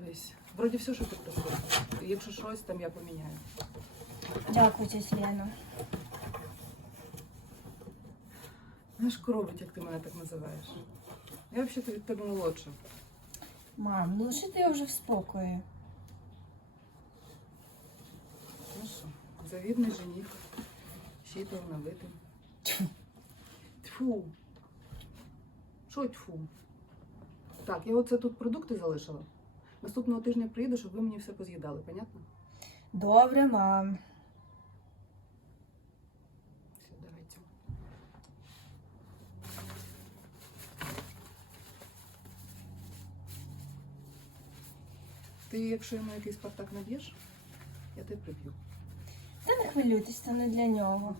Дивись. Вроді все, що ти просила. Якщо щось, там я поміняю. Дякую, тетя Лена. Знаєш, коробить, як ти мене так називаєш. Я взагалі від тебе молодша. Мам, ну лиши ти вже в спокої. Ну що, завідний жених. Ще й талановитий. Тьфу. Що тьфу? Так, я оце тут продукти залишила. Наступного тижня приїду, щоб ви мені все поз'їдали, понятно? Добре, мам. Все, давайте. Ти, якщо йому якийсь партак наб'єш, я тебе приб'ю. Та не хвилюйтесь, це не для нього.